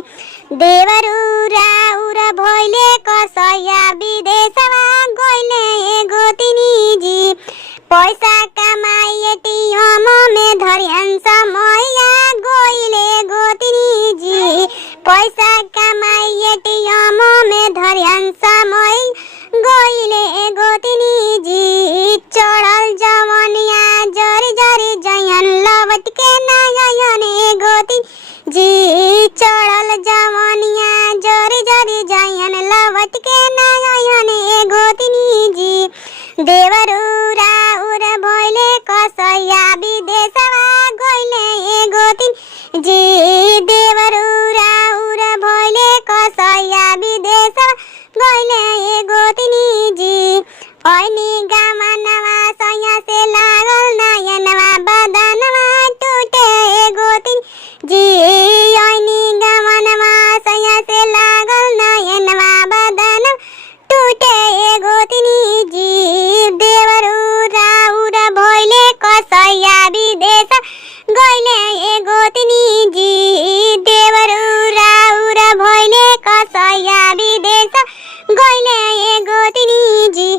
देवरू राउर भइले कसैया विदेशमा गइले गोतिनीजी पैसा कमाई एटीएम में धरियन समया गइले गोतिनीजी पैसा कमाई एटीएम में धरियन समय गइले गोतिनीजी चढ़ल जवनिया जरी जरी जयन लवट के नयन गोतिनीजी चढ़ल जवनिया जरी जरी जयन लवट के नयन गोतिनीजी देवरू राउर भइले कसैया विदेशमा गइले गोतिनीजी देवरू राउर भइले कसैया विदेशमा गइले गोतिनीजी ऐनी गामनवा सैया से लागल नयनवा बदनवा टूटे गोतिनीजी ऐनी गामनवा सैया से लागल नयनवा बदन टूटे गोतिनीजी देवरू राउर भइले कसैया विदेश